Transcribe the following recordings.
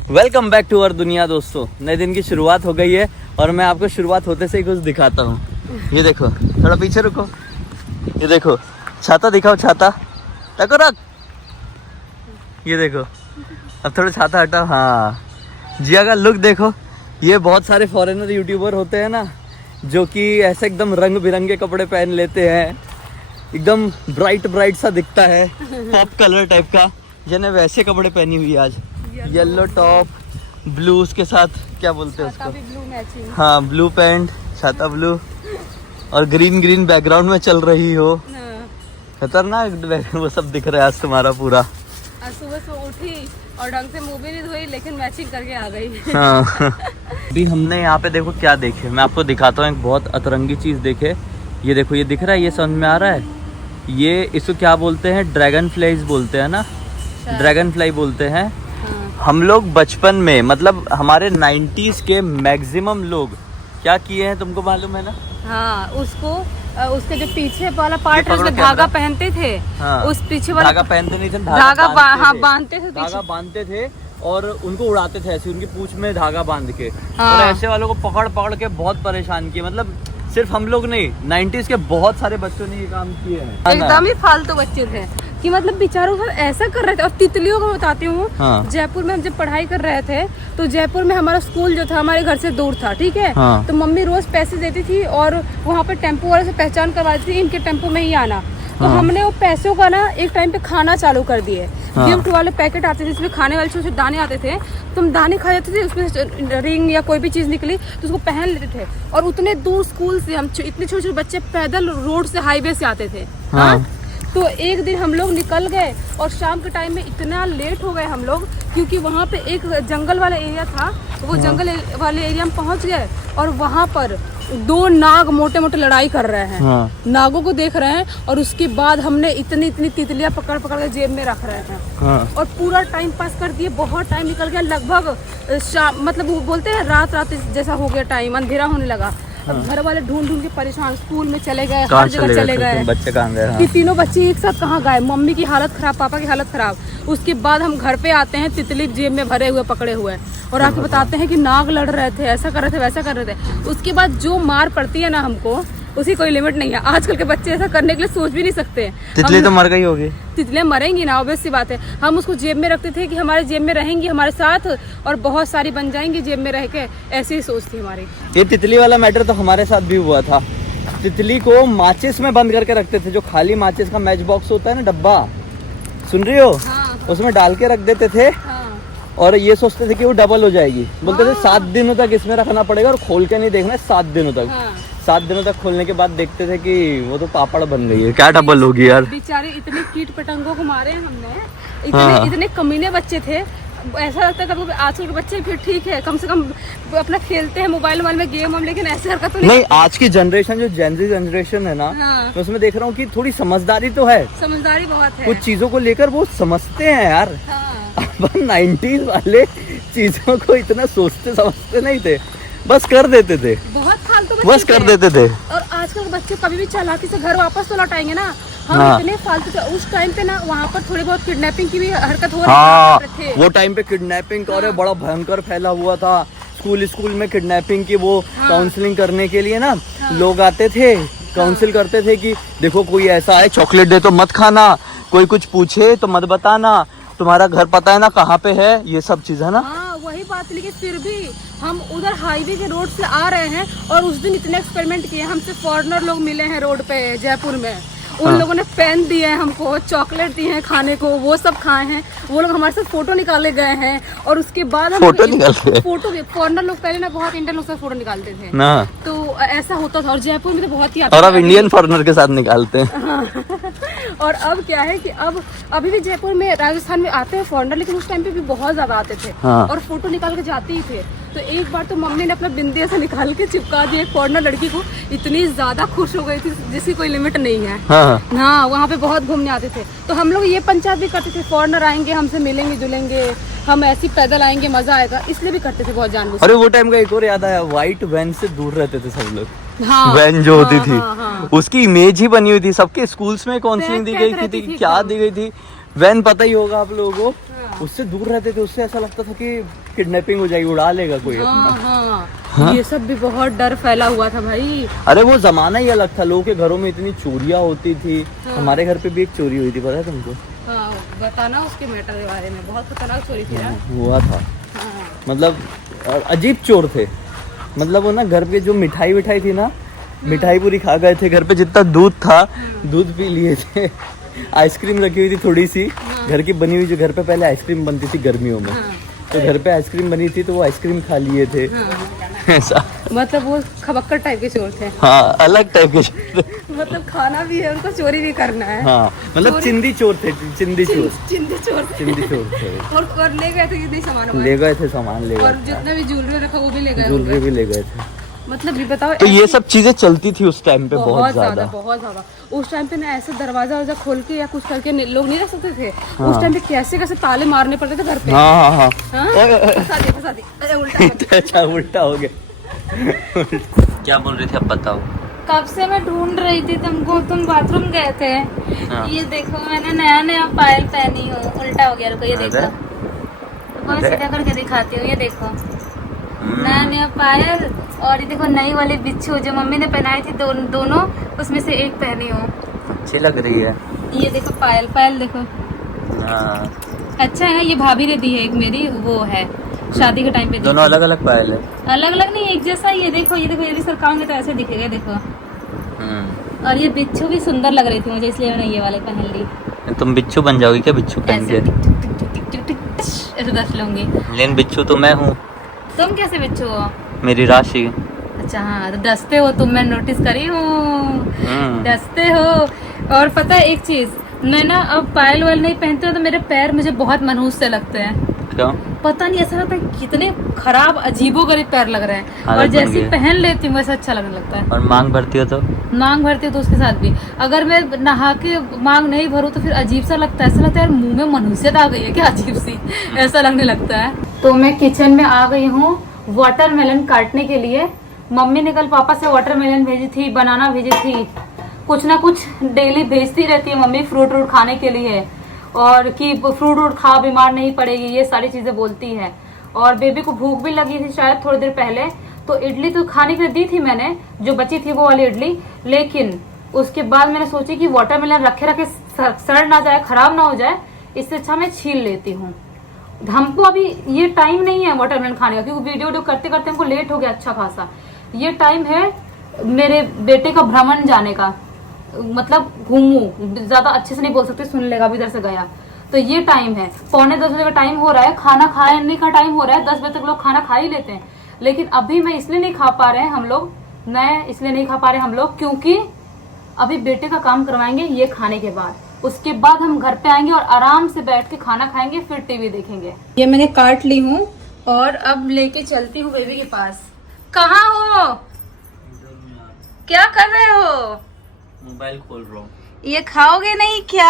Welcome back to our दुनिया दोस्तों। नए दिन की शुरुआत हो गई है और मैं आपको शुरुआत होते से ही कुछ दिखाता हूँ। ये देखो, थोड़ा पीछे रुको। ये देखो, छाता दिखाओ, छाता टको रख। ये देखो, अब थोड़ा छाता हटाओ। हाँ, जिया का लुक देखो। ये बहुत सारे फॉरेनर यूट्यूबर होते हैं ना, जो कि ऐसे एकदम रंग बिरंगे कपड़े पहन लेते हैं, एकदम ब्राइट ब्राइट सा दिखता है, पॉप कलर टाइप का। जिन्हें वैसे कपड़े पहनी हुई आज, येलो टॉप, ब्लूज के साथ, क्या बोलते हैं उसको, ब्लू मैचिंग। हाँ, ब्लू पैंट, छाता ब्लू और ग्रीन ग्रीन बैकग्राउंड में चल रही हो। खतरनाक वो सब दिख रहा है आज तुम्हारा पूरा। आज सुबह से उठी और ढंग से मुंह भी नहीं धोई, लेकिन मैचिंग करके आ गई। हाँ। अभी हमने यहाँ पे देखो क्या देखे, मैं आपको दिखाता हूँ। एक बहुत अतरंगी चीज देखे। ये देखो, ये दिख रहा है, ये समझ में आ रहा है। ये इसको क्या बोलते हैं, ड्रैगन फ्लाइज बोलते हैं ना, ड्रैगन फ्लाई बोलते हैं। हाँ। हम लोग बचपन में, मतलब हमारे 90s के मैक्सिमम लोग क्या किए हैं तुमको मालूम है ना? हाँ, उसके जो पीछे वाला पार्ट है उसमें धागा पहनते थे। हाँ। उस पीछे वाला धागा पहनते नहीं थे, धागा बांधते थे, धागा बांधते थे और उनको उड़ाते थे ऐसे, उनकी पूंछ में धागा बांध के। हाँ। और ऐसे वालों को पकड़ पकड़ के बहुत परेशान किए। मतलब सिर्फ हम लोग नहीं, 90s के बहुत सारे बच्चों ने ये काम किए हैं। एकदम ही फालतू बच्चे थे कि मतलब बेचारों को ऐसा कर रहे थे। और तितलियों को बताती हूँ। हाँ। जयपुर में हम जब पढ़ाई कर रहे थे तो जयपुर में हमारा स्कूल जो था हमारे घर से दूर था, ठीक है। हाँ। तो मम्मी रोज पैसे देती थी और वहाँ पे टेम्पो वाले से पहचान करवाती थी, इनके टेम्पो में ही आना। तो हाँ। हमने वो पैसों का ना एक टाइम पे खाना चालू कर दिए। हाँ। गिफ्ट वाले पैकेट आते थे जिसमें खाने वाले छोटे दाने आते थे, तो हम दाने खा जाते थे, उसमें से रिंग या कोई भी चीज निकली तो उसको पहन लेते थे। और उतने दूर स्कूल से हम इतने छोटे छोटे बच्चे पैदल रोड से हाईवे से आते थे। हाँ। तो एक दिन हम लोग निकल गए और शाम के टाइम में इतना लेट हो गए हम लोग, क्योंकि वहाँ पे एक जंगल वाला एरिया था। वो जंगल वाले एरिया में पहुँच गए और वहाँ पर 2 नाग मोटे मोटे लड़ाई कर रहे हैं। हाँ। नागों को देख रहे हैं और उसके बाद हमने इतनी इतनी तितलियां पकड़ पकड़ के जेब में रख रहे हैं। हाँ। और पूरा टाइम पास कर दिए। बहुत टाइम निकल गया, लगभग शाम, मतलब वो बोलते हैं रात रात जैसा हो गया, टाइम अंधेरा होने लगा। अब घर वाले ढूंढ ढूंढ के परेशान, स्कूल में चले गए, हर जगह चले गए। बच्चे कहाँ गए? कि तीनों बच्चे एक साथ कहाँ गए। मम्मी की हालत खराब, पापा की हालत खराब। उसके बाद हम घर पे आते हैं, तितली जेब में भरे हुए पकड़े हुए, और आके बताते हैं कि नाग लड़ रहे थे, ऐसा कर रहे थे, वैसा कर रहे थे। उसके बाद जो मार पड़ती है ना हमको, उसकी कोई लिमिट नहीं है। आजकल के बच्चे ऐसा करने के लिए सोच भी नहीं सकते। तितली तो मर गई होगी। तितलियां मरेंगी ना, ऑब्वियस सी बात है। हम उसको जेब में रखते थे कि हमारे जेब में रहेंगी हमारे साथ और बहुत सारी बन जाएंगी जेब में रह के, ऐसी ही सोच थी हमारी। ये तितली वाला मैटर तो हमारे साथ भी हुआ था। तितली को माचिस में बंद करके रखते थे, जो खाली माचिस का मैच बॉक्स होता है ना, डब्बा, सुन रही हो? हाँ। उसमें डाल के रख देते थे। हाँ। और ये सोचते थे कि वो डबल हो जाएगी। बोलते थे 7 दिनों तक इसमें रखना पड़ेगा और खोल के नहीं देखना है 7 दिनों तक। हाँ। 7 दिनों तक खोलने के बाद देखते थे कि वो तो पापड़ बन गई है, क्या डबल होगी यार। बेचारे इतने कीट पतंगों को मारे हैं हमने, हाँ। इतने कमीने बच्चे थे। ऐसा लगता है कभी आजकल के बच्चे फिर ठीक है, कम से कम अपना खेलते हैं मोबाइल में गेम हम, लेकिन ऐसे हरकत तो नहीं। आज की जनरेशन जो जेन ज़ी जनरेशन है ना, हाँ। मैं उसमें देख रहा हूँ कि थोड़ी समझदारी तो है, समझदारी बहुत है। कुछ चीजों को लेकर वो समझते हैं यार। हाँ। अपन 90s वाले चीजों को इतना सोचते समझते नहीं थे, बस कर देते थे, बहुत फालतू बच्चे बस कर थे। देते थे। और आजकल के बच्चे कभी भी चालाकी से घर वापस तो लौटाएंगे ना। हम हाँ। इतने फालतू थे उस टाइम पे ना, वहाँ पर थोड़ी बहुत किडनैपिंग की भी हरकत हो हाँ, रही थी। वो टाइम पे किडनैपिंग का और बड़ा भयंकर फैला हुआ था। स्कूल में किडनैपिंग की वो काउंसलिंग करने के लिए ना, लोग आते थे, काउंसिल करते थे कि देखो कोई ऐसा है, चॉकलेट दे तो मत खाना, कोई कुछ पूछे तो मत बताना, तुम्हारा घर पता है ना कहाँ पे है, ये सब चीज है ना। हाँ, वही बात। लेकिन फिर भी हम उधर हाईवे के रोड से आ रहे हैं और उस दिन इतने एक्सपेरिमेंट किए। हमसे फॉरेनर लोग मिले हैं रोड पे जयपुर में, उन लोगों ने पेन दिए हैं हमको, चॉकलेट दिए हैं खाने को, वो सब खाए हैं। वो लोग हमारे साथ फोटो निकाले गए हैं और उसके बाद हम फोटो भी, फॉरेनर लोग पहले ना बहुत इंडियन लोग से फोटो निकालते थे ना, तो ऐसा होता था। और जयपुर में तो बहुत ही, और अब इंडियन फॉरेनर के साथ निकालते हैं। हाँ। और अब क्या है कि अब अभी भी जयपुर में, राजस्थान में आते हैं फॉरेनर, लेकिन उस टाइम पे भी बहुत ज्यादा आते थे। हाँ। और फोटो निकाल के जाते ही थे। तो एक बार तो मम्मी ने अपना बिंदी ऐसे निकाल के चिपका दिया एक फॉरेनर लड़की को, इतनी ज्यादा खुश हो गई थी जिसकी कोई लिमिट नहीं है। हाँ, वहाँ पे बहुत घूमने आते थे। तो हम लोग ये पंचायत भी करते थे, फॉरेनर आएंगे हमसे मिलेंगे जुलेंगे, हम ऐसे पैदल आएंगे, मजा आएगा, इसलिए भी करते थे बहुत जानबूझ। अरे वो टाइम का एक और याद आया, व्हाइट वैन से दूर रहते थे सब लोग। हाँ, वैन जो होती थी, हाँ। उसकी इमेज ही बनी हुई थी। सबके स्कूल्स में काउंसलिंग दी गई थी, क्या दी गई थी। वैन पता ही होगा आप लोगों को, उससे दूर रहते थे। उससे ऐसा लगता था कि किडनैपिंग हो जाएगी, उड़ा लेगा कोई अपना। हाँ, ये सब भी बहुत डर फैला हुआ था भाई। अरे वो जमाना ही अलग था, लोगों के घरों में इतनी चोरियां होती थी। हमारे घर पे भी एक चोरी हुई थी, पता है तुमको? हाँ, बताना उसके मैटर के बारे में, बहुत खतरनाक चोरी थी यार। हुआ था, हाँ। मतलब अजीब चोर थे। मतलब वो ना घर पे जो मिठाई विठाई थी ना, मिठाई पूरी खा गए थे। घर पे जितना दूध था दूध पी लिए थे। आइसक्रीम रखी हुई थी थोड़ी सी, घर की बनी हुई, जो घर पे पहले आइसक्रीम बनती थी गर्मियों में, तो घर पे आइसक्रीम बनी थी तो वो आइसक्रीम खा लिए थे। ऐसा मतलब वो खबक्कर टाइप के चोर थे। हाँ, अलग टाइप के चोर थे। मतलब खाना भी है उनको, चोरी भी करना है। हाँ, मतलब चिंदी चोर थे, चिंदी चोर, चिंदी चोर थे। चिंदी चोर थे। और ले गए थे कितने सामान, ले गए थे सामान, ले और गए जितना भी ज्वेलरी रखा वो भी ले गए। ज्वेलरी भी ले गए थे। मतलब ये बताओ, तो ये सब चीजें चलती थी उस टाइम पे बहुत ज्यादा। बहुत ज्यादा। उस टाइम पे ना ऐसे दरवाजा वरजा खोल के या कुछ करके लोग नहीं रह सकते थे। उस टाइम पे कैसे कैसे ताले मारने पड़ते थे घर पे। हाँ हाँ हाँ, फंसा दे। अरे उल्टा अच्छा उल्टा हो गया। क्या बोल रही थी अब बताओ? कब से मैं ढूंढ रही थी तुमको, तुम बाथरूम गए थे। हाँ। ये देखो मैंने नया नया पायल पहनी हूँ, उल्टा हो गया। रुको ये देखो, रुको सीधा करके दिखाती हूँ। ये देखो नया नया पायल, और ये देखो नई वाली बिच्छू जो मम्मी ने पहनाई थी, दोनों उसमें से एक पहनी हूँ। अच्छी लग रही है। ये देखो पायल देखो, हाँ, अच्छा है। ये भाभी ने दी है एक, मेरी वो है शादी के टाइम पे दी दोनों थी। अलग अलग पायल है। अलग अलग नहीं, एक जैसा। ये देखो ये भी सरकाऊंगे तो ऐसे दिखेगा, देखो। और ये बिच्छू भी सुंदर लग रही थी मुझे, इसलिए मैंने ये वाले पहन ली। तुम बिच्छू बन जाओगी क्या बिच्छू पहन ऐसे के? टिक टिक टिक टिक टिक टिक टिक ऐसे दस लूंगी। लेकिन बिच्छू तो मैं हूँ। तुम कैसे बिच्छू हो? मेरी राशि। अच्छा हाँ, तो डसते हो तुम, मैं नोटिस करी हूँ, डसते हो। और पता है एक चीज, मैं ना अब पायल वायल नहीं पहनती हूँ तो मेरे पैर मुझे बहुत मनहूस से लगते हैं। क्यों? पता नहीं, ऐसा लगता है कितने खराब अजीबोगरीब पैर लग रहे हैं। हालत और बन जैसे गई है। पहन लेती हूँ वैसा अच्छा लगने लगता है। और मांग भरती हो तो? मांग भरती हूँ तो उसके साथ भी, अगर मैं नहा के मांग नहीं भरूँ तो फिर अजीब सा लगता है। ऐसा लगता है यार मुंह में मनुष्यत आ गई है क्या, अजीब सी ऐसा लगने लगता है। तो मैं किचन में आ गई हूँ वाटरमेलन काटने के लिए। मम्मी ने कल पापा से वाटरमेलन भेजी थी, बनाना भेजी थी, कुछ ना कुछ डेली भेजती रहती है मम्मी फ्रूट व्रूट खाने के लिए, और कि फ्रूट व्रूट खा बीमार नहीं पड़ेगी, ये सारी चीजें बोलती है। और बेबी को भूख भी लगी थी शायद थोड़ी देर पहले, तो इडली तो खाने के लिए दी थी मैंने, जो बची थी वो वाली इडली। लेकिन उसके बाद मैंने सोची कि वाटरमेलन रखे रखे सड़ ना जाए, खराब ना हो जाए, इससे अच्छा मैं छील लेती हूँ। हमको अभी ये टाइम नहीं है वाटरमेलन खाने का, क्योंकि वीडियो करते करते हमको लेट हो गया अच्छा खासा। ये टाइम है मेरे बेटे का भ्रमण जाने का, मतलब घूमू, ज्यादा अच्छे से नहीं बोल सकते, सुन लेगा, अभी इधर से गया। तो ये टाइम है, 9:45 का टाइम हो रहा है, खाना खाने का टाइम हो रहा है। 10 बजे तक लोग खाना खा ही लेते हैं, लेकिन अभी मैं इसलिए नहीं खा पा रहे हैं हम लोग, मैं इसलिए नहीं खा पा रहे हम लोग क्योंकि अभी बेटे का काम करवाएंगे ये खाने के बाद, उसके बाद हम घर पे आएंगे और आराम से बैठ के खाना खाएंगे, फिर टीवी देखेंगे। ये मैंने काट ली हूँ और अब लेके चलती हूँ बेबी के पास। कहाँ हो, क्या कर रहे हो? मोबाइल खोल रहा हूँ। ये खाओगे नहीं क्या?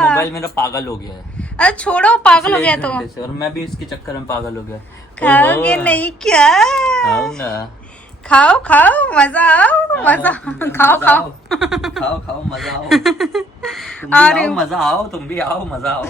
मोबाइल मेरा पागल हो गया है। अरे छोड़ो, पागल हो गया तो। और मैं भी इसके चक्कर में पागल हो गया। खाओगे नहीं क्या? खाऊंगा। खाओ खाओ, मजा आओ, मजा खाओ खाओ खाओ खाओ, मजा आओ। तुम भी आओ, मजा आओ, तुम भी आओ, मजा आओ।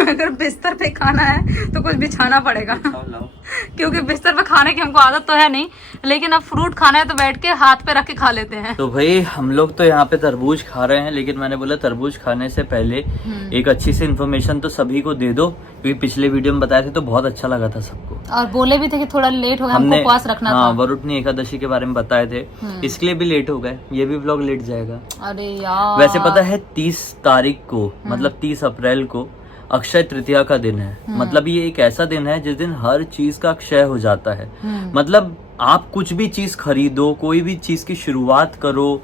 अगर बिस्तर पे खाना है तो कुछ बिछाना पड़ेगा, लाओ। क्योंकि बिस्तर पे खाने की हमको आदत तो है नहीं, लेकिन अब फ्रूट खाना है तो बैठ के हाथ पे रख के खा लेते हैं। तो भाई हम लोग तो यहाँ पे तरबूज खा रहे हैं, लेकिन मैंने बोला तरबूज खाने से पहले एक अच्छी सी इन्फॉर्मेशन तो सभी को दे दो, क्योंकि पिछले वीडियो में बताए थे तो बहुत अच्छा लगा था सबको। और बोले भी थे कि थोड़ा लेट हो गया, हमको उपवास रखना था। वरुटनी एकादशी के बारे में बताए थे, इसके लिए भी लेट हो गए, ये भी व्लॉग लेट जाएगा। अरे यार, वैसे पता है 30 तारीख को, मतलब 30 अप्रैल को अक्षय तृतीया का दिन है। मतलब ये एक ऐसा दिन है जिस दिन हर चीज का क्षय हो जाता है। मतलब आप कुछ भी चीज खरीदो, कोई भी चीज की शुरुआत करो,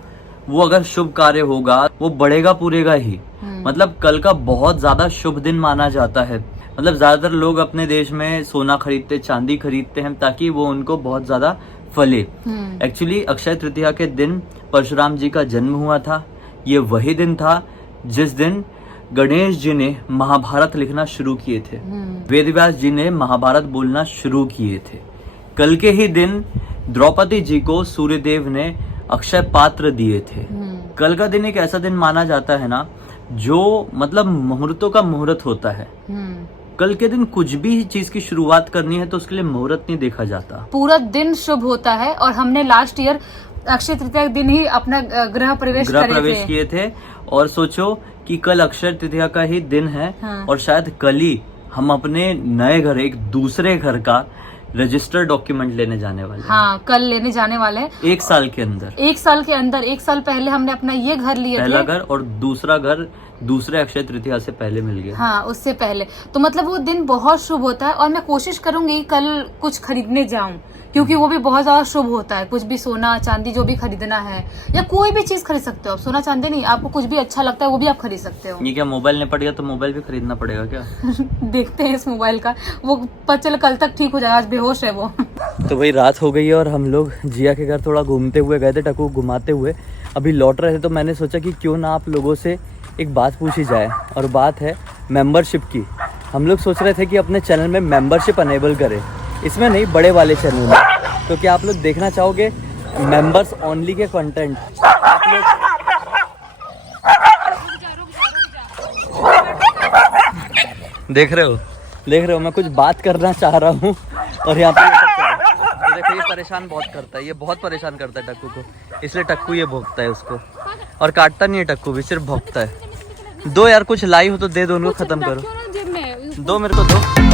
वो अगर शुभ कार्य होगा वो बढ़ेगा पूरेगा ही। मतलब कल का बहुत ज्यादा शुभ दिन माना जाता है। मतलब ज्यादातर लोग अपने देश में सोना खरीदते, चांदी खरीदते हैं ताकि वो उनको बहुत ज्यादा फले। एक्चुअली अक्षय तृतीया के दिन परशुराम जी का जन्म हुआ था। ये वही दिन था जिस दिन गणेश जी ने महाभारत लिखना शुरू किए थे, वेदव्यास जी ने महाभारत बोलना शुरू किए थे। कल के ही दिन द्रौपदी जी को सूर्यदेव ने अक्षय पात्र दिए थे। कल का दिन एक ऐसा दिन माना जाता है ना, जो मतलब मुहूर्तों का मुहूर्त होता है। कल के दिन कुछ भी चीज की शुरुआत करनी है तो उसके लिए मुहूर्त नहीं देखा जाता, पूरा दिन शुभ होता है। और हमने लास्ट ईयर अक्षय तृतीया के दिन ही अपना गृह प्रवेश किए थे और सोचो कि कल अक्षय तृतीया का ही दिन है। हाँ। और शायद कल ही हम अपने नए घर, एक दूसरे घर का रजिस्टर्ड डॉक्यूमेंट लेने जाने वाले हैं। हाँ, कल लेने जाने वाले हैं। 1 साल के अंदर, 1 साल के अंदर, 1 साल पहले हमने अपना ये घर लिए थे, पहला घर, और दूसरा घर दूसरे अक्षय तृतीया से पहले मिल गया। हाँ, उससे पहले। तो मतलब वो दिन बहुत शुभ होता है और मैं कोशिश करूंगी कल कुछ खरीदने जाऊं, क्योंकि वो भी बहुत ज्यादा शुभ होता है। कुछ भी सोना चांदी जो भी खरीदना है, या कोई भी चीज खरीद सकते हो आप, सोना चांदी नहीं, आपको कुछ भी अच्छा लगता है वो भी आप खरीद सकते हो। ये क्या मोबाइल नहीं पड़ गया तो मोबाइल भी खरीदना पड़ेगा क्या? देखते हैं इस मोबाइल का, वो पता चले कल तक ठीक हो जाए, आज बेहोश है वो। तो भाई रात हो गई है और हम लोग जिया के घर थोड़ा घूमते हुए गए थे, टक्कू घुमाते हुए अभी लौट रहे थे। तो मैंने सोचा कि क्यों ना आप लोगों से एक बात पूछी जाए, और बात है मेंबरशिप की। हम लोग सोच रहे थे कि अपने चैनल में मेंबरशिप अनेबल करें, इसमें नहीं, बड़े वाले चैनल में, क्योंकि आप लोग देखना चाहोगे मेंबर्स ओनली के कंटेंट। आप लोग देख रहे हो मैं कुछ बात करना चाह रहा हूँ और यहाँ पे ये सब चल रहा है। ये देखो, ये परेशान बहुत करता है, ये बहुत परेशान करता है टक्कू को, इसलिए टक्कू ये भौंकता है उसको, और काटता नहीं है टक्कू भी, सिर्फ भौंकता है। दो यार, कुछ लाई हो तो दे दो उनको, खत्म करो, दो मेरे को दो।